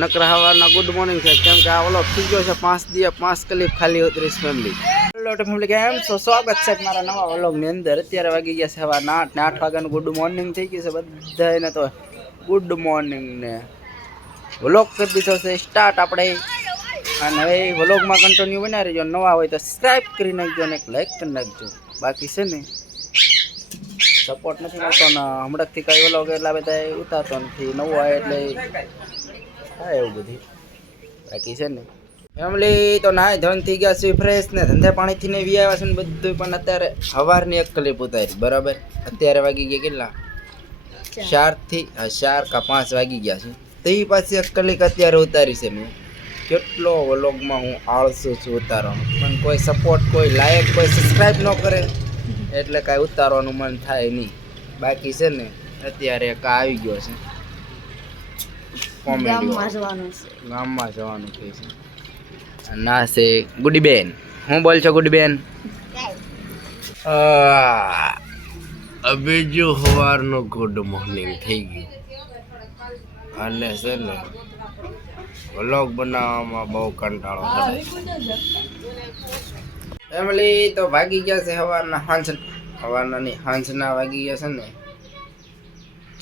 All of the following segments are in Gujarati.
નકરા હવારના ગુડ મોર્નિંગ છે કેમ કે આ વ્લોગ થઈ ગયો છે 5 દિવસ 5 ક્લિપ ખાલી 30 ફેમિલી. હેલો ફેમિલી, કેમ છો? સ્વાગત છે મારા નવા વ્લોગની અંદર. અત્યારે વાગી ગયા છે સવારના 8 ને 8 વાગ્યાનું ગુડ મોર્નિંગ થઈ ગયું છે બધાને. તો ગુડ મોર્નિંગ ને વ્લોગ કરી દીધો છે સ્ટાર્ટ આપણે. અને હવે વ્લોગમાં કન્ટિન્યુ બનાવી રહેજો. નવા હોય તો સબસ્ક્રાઈબ કરી નાખજો અને એક લાઈક કરી નાખજો. બાકી છે ને સપોર્ટ નથી મળતો ને હમણાંથી કઈ વ્લોગ એટલા બધા ઉતારતો નથી. નવું આવે એટલે હા એવું બધી. બાકી છે ને ફેમિલી તો નાય ધન થઈ ગયા છે, ફ્રેશ ને ધંધા પાણીથી ને વી આવ્યા છે ને બધું. પણ અત્યારે સવારની એક ક્લિપ ઉતારી બરાબર. અત્યારે વાગી ગયા કેટલા 4 કા 5 વાગી ગયા છે. તો એ પાછી એક ક્લિપ અત્યારે ઉતારી છે મેં. કેટલો વ્લોગમાં હું આળસુ છું ઉતારવાનું, પણ કોઈ સપોર્ટ કોઈ લાયક કોઈ સબસ્ક્રાઈબ ન કરે એટલે કાંઈ ઉતારવાનું મન થાય નહીં. બાકી છે ને અત્યારે એક આવી ગયો છે ગામમાં જવાનું કહે છે. ના છે ગુડી બેન. હું બોલ છો ગુડી બેન? હવે જો સવારનું ગુડ મોર્નિંગ થઈ ગયું અને છે ને વ્લોગ બનાવવામાં બહુ કંટાળો પડે. ફેમિલી તો વાગી ગયા છે સાંજના વાગી ગયા છે ને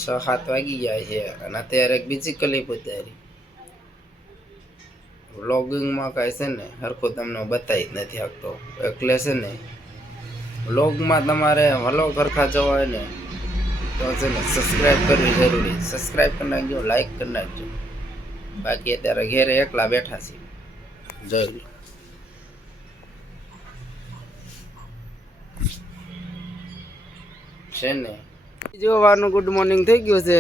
6-7 વાગી ગયા છે. અને અત્યારે એક બીજી ક્લિપ ઉતારી. વ્લોગિંગમાં કાંઈ છે ને સરખું તમને બતાવી જ નથી આપતો એટલે છે ને વ્લોગમાં તમારે વ્લોગ સરખા જોવા હોય ને તો છે ને સબસ્ક્રાઈબ કરવી જરૂરી. સબસ્ક્રાઈબ કરી નાખજો, લાઈક કરી નાખજો. બાકી અત્યારે ઘેરે એકલા બેઠા છે જોઈ છે ને. જો સવારનું ગુડ મોર્નિંગ થઈ ગયું છે.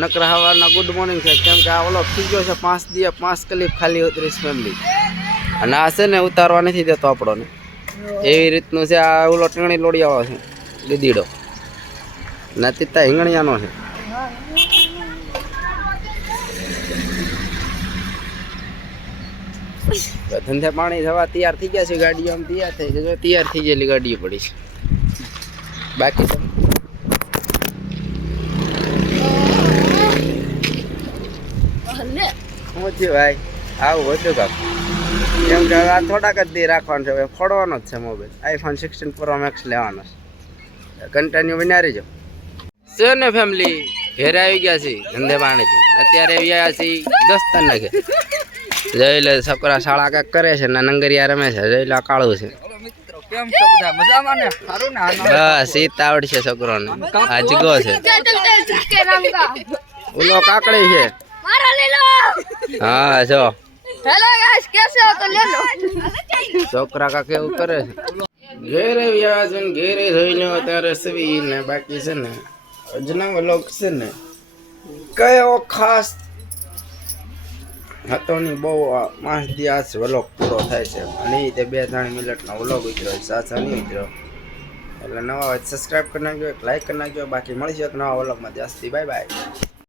નકરા સવારના ગુડ મોર્નિંગ છે કેમ કે આ વ્લોગ થઈ ગયો છે 5 દિવસ 5 ક્લિપ ખાલી 30 ફેમિલી. અને આ છે ને ઉતારવા નથી દેતો આપણને એવી રીતનું છે. આ ઓલો ટીણી લોડિયાવો છે દીદીડો નથી તા હિંગણિયાનો છે. ધંધે પાણી થવા તૈયાર થઈ ગયા છે. ગાડીઓ આમ તૈયાર થઈ છે. તૈયાર થઈ ગયેલી ગાડીઓ પડી છે. બાકી તો શું થયું ભાઈ? આવું હતું કાક કેમ કે આ થોડાક જ દી રાખવાનું છે. હવે ફોડવાનો જ છે મોબાઈલ. iPhone 16 Pro Max લેવાનો છે. કન્ટિન્યુ બનાવી જો છે ને ફેમિલી. ઘેરે આવી ગયા છે ધંધે પાણીથી. અત્યારે આવ્યા છે દસ્તર નાખે. જોઈ લે છોકરા શાળા કાંઈક કરે છે ને નંગરિયા રમે છે. જોઈ લે કાળું છે. બસ ઈ તાવડ છે છોકરોને. આજગો છે. ઓલો કાકડી છે. હા જો છોકરા કાંક એવું કરે છે. ઘેરે વ્યા છે ને ઘેરે જોઈને અત્યારે સવી ને. બાકી છે ને અજના વ્લોગ છે ને કયો ખાસ હતો નહીં. બહુ 5 દિવસ વ્લોગ પૂરો થાય છે અને એ તે 2-3 મિનિટનો વ્લોગ ઉતર્યો છે. સાચા નહીં ઉતર્યો એટલે નવા હોય સબસ્ક્રાઈબ કરી નાખજો, લાઈક કરી નાખજો. બાકી મળીશું એક નવા વ્લોગમાં. ત્યાં સુધી બાય બાય.